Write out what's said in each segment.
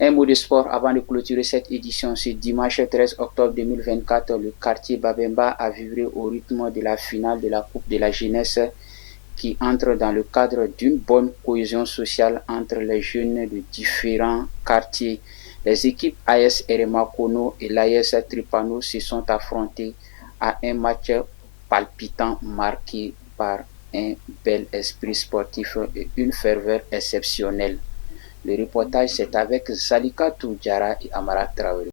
Un mot de sport avant de clôturer cette édition. Ce dimanche 13 octobre 2024, le quartier Babemba a vibré au rythme de la finale de la Coupe de la jeunesse qui entre dans le cadre d'une bonne cohésion sociale entre les jeunes de différents quartiers. Les équipes AS Erema Kono et l'AS Tripano se sont affrontées à un match palpitant marqué par un bel esprit sportif et une ferveur exceptionnelle. Le reportage, c'est avec Zalika Toudjara et Amara Traoré.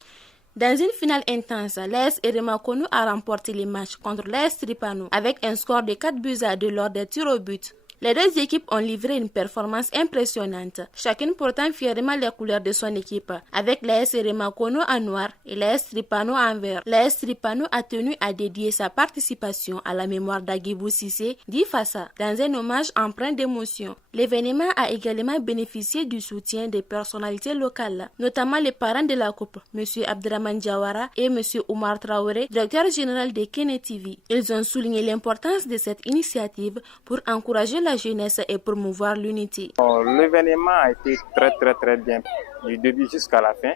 Dans une finale intense, l'AS Erema Kono a remporté les matchs contre l'AS Tripano avec un score de 4-2 lors des tirs au but. Les deux équipes ont livré une performance impressionnante, chacune portant fièrement les couleurs de son équipe, avec l'AS Erema Kono en noir et l'AS Tripano en vert. L'AS Tripano a tenu à dédier sa participation à la mémoire d'Agibou Sissé, dit Fassa, dans un hommage empreint d'émotion. L'événement a également bénéficié du soutien des personnalités locales, notamment les parents de la Coupe, M. Abdraman Diawara et M. Oumar Traoré, directeur général de Kene TV. Ils ont souligné l'importance de cette initiative pour encourager la jeunesse et promouvoir l'unité. L'événement a été très bien, du début jusqu'à la fin.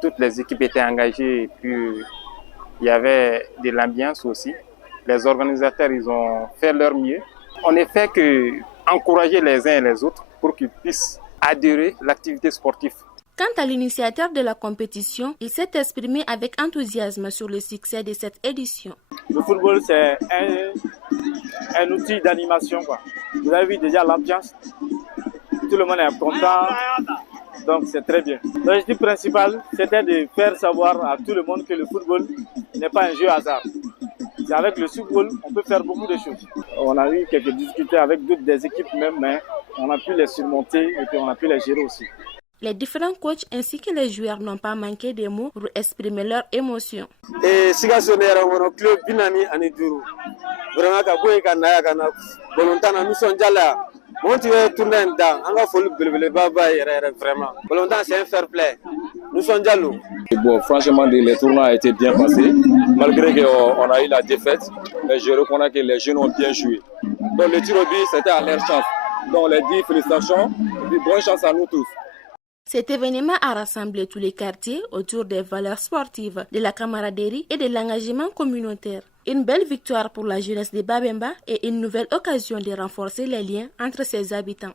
Toutes les équipes étaient engagées et puis il y avait de l'ambiance aussi. Les organisateurs, ils ont fait leur mieux. On ne fait que encourager les uns et les autres pour qu'ils puissent adhérer à l'activité sportive. Quant à l'initiateur de la compétition, il s'est exprimé avec enthousiasme sur le succès de cette édition. Le football, c'est un outil d'animation. Vous avez vu déjà l'ambiance. Tout le monde est content. Donc c'est très bien. L'objectif principal, c'était de faire savoir à tout le monde que le football n'est pas un jeu hasard. C'est avec le football, on peut faire beaucoup de choses. On a eu quelques difficultés avec d'autres des équipes même, mais on a pu les surmonter et puis on a pu les gérer aussi. Les différents coachs ainsi que les joueurs n'ont pas manqué de mots pour exprimer leurs émotions. Et Sigaso Nera club Binani Aniduru. Vraiment Kaboy Kanaya Kana Volontana nous sommes déjà là. Moi tu es tourné dedans, on va folie le baba vraiment. Volontaire c'est un fair play. Nous sommes déjà là. Bon, franchement, les tournois ont été bien passés. Malgré qu'on a eu la défaite, mais je reconnais que les jeunes ont bien joué. Donc le tir au but, c'était à leur chance. Donc on les dit félicitations et bonne chance à nous tous. Cet événement a rassemblé tous les quartiers autour des valeurs sportives, de la camaraderie et de l'engagement communautaire. Une belle victoire pour la jeunesse de Babemba et une nouvelle occasion de renforcer les liens entre ses habitants.